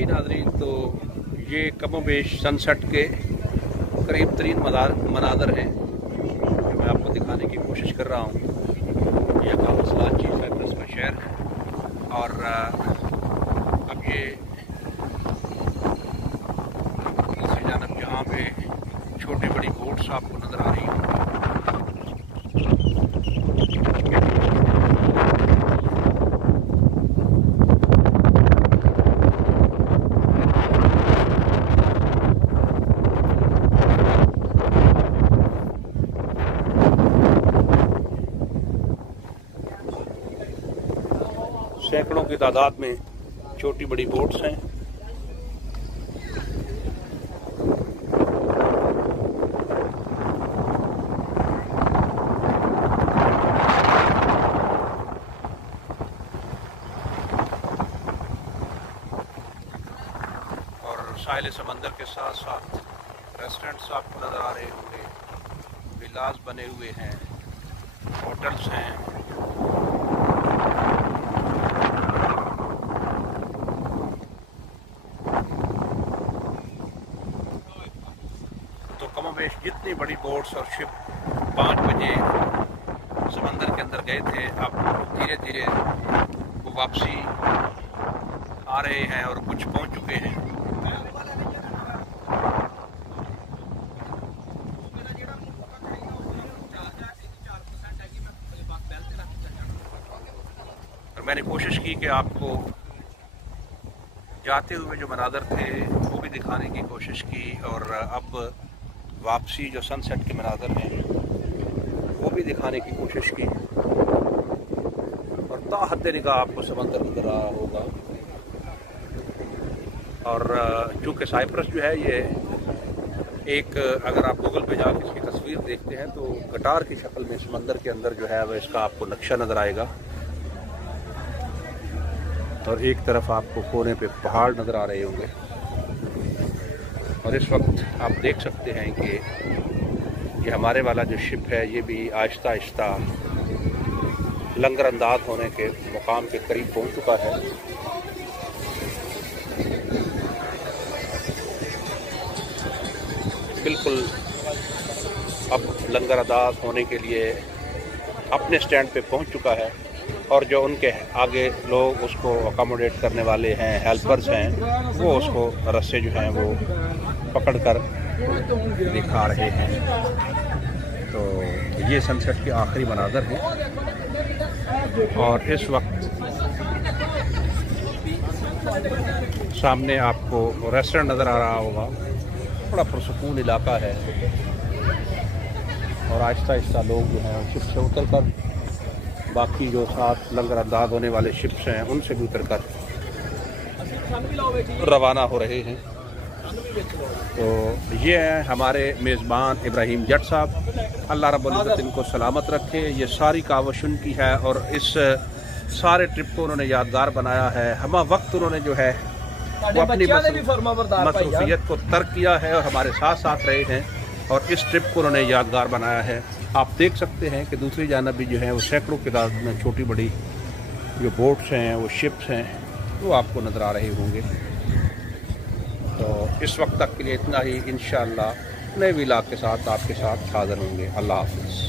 जी नाज़रीन, तो ये कमोबेश सनसेट के करीब तरीन मनाज़र हैं जो मैं आपको दिखाने की कोशिश कर रहा हूँ। यह कावसलाची साइप्रस का शहर है और अब ये दूसरी जानब जहाँ पे छोटी बड़ी बोट्स आपको नज़र आ रही हैं। सैकड़ों की तादाद में छोटी बड़ी बोट्स हैं। और साहिल समंदर के साथ साथ रेस्टोरेंट्स आपको नज़र आ रहे होंगे, विलास बने हुए हैं, होटल्स हैं। तो कमोबेश जितनी बड़ी बोट्स और शिप 5 बजे समंदर के अंदर गए थे, अब धीरे धीरे वो वापसी आ रहे हैं और कुछ पहुंच चुके हैं। और मैंने कोशिश की कि आपको जाते हुए जो मनाज़र थे वो भी दिखाने की कोशिश की, और अब वापसी जो सनसेट के मनाज़र हैं वो भी दिखाने की कोशिश की। और ताहत निगाह आपको समंदर नज़र आ रहा होगा। और चूँकि साइप्रस जो है ये एक, अगर आप गूगल पे जाकर इसकी तस्वीर देखते हैं तो गटार की शक्ल में समंदर के अंदर जो है वह इसका आपको नक्शा नज़र आएगा। और एक तरफ आपको कोने पे पहाड़ नज़र आ रहे होंगे। और इस वक्त आप देख सकते हैं कि ये हमारे वाला जो शिप है ये भी आहिस्ता आहिस्ता लंगर अंदाज होने के मुकाम के करीब पहुंच चुका है। बिल्कुल अब लंगर अंदाज होने के लिए अपने स्टैंड पे पहुंच चुका है, और जो उनके आगे लोग उसको अकोमोडेट करने वाले हैं, हेल्पर्स हैं, वो उसको रस्से जो हैं वो पकड़कर दिखा रहे हैं। तो ये सनसेट के आखिरी मनाज़र हैं। और इस वक्त सामने आपको रेस्टोरेंट नज़र आ रहा होगा, बड़ा पुरसकून इलाका है। और आहिस्ता आहिस्ता लोग जो हैं शिप से उतर कर बाकी जो साथ लंगर अंदाज होने वाले शिप्स हैं उनसे भी उतर कर रवाना हो रहे हैं। तो ये हैं हमारे मेज़बान इब्राहिम जट साहब, अल्लाह रब्बुल इज़्ज़त इनको सलामत रखे। ये सारी कावश उनकी है और इस सारे ट्रिप को उन्होंने यादगार बनाया है। हम वक्त उन्होंने जो है वो अपनी मसरूफियत को तर्क किया है और हमारे साथ साथ रहे हैं, और इस ट्रिप को उन्होंने यादगार बनाया है। आप देख सकते हैं कि दूसरी जानब भी जो है वो सैकड़ों की तादाद में छोटी बड़ी जो बोट्स हैं, वो शिप्स हैं, वो आपको नज़र आ रहे होंगे। तो इस वक्त तक के लिए इतना ही। इंशाअल्लाह नए व्लॉग के साथ आपके साथ हाज़िर होंगे। अल्लाह हाफ़िज़।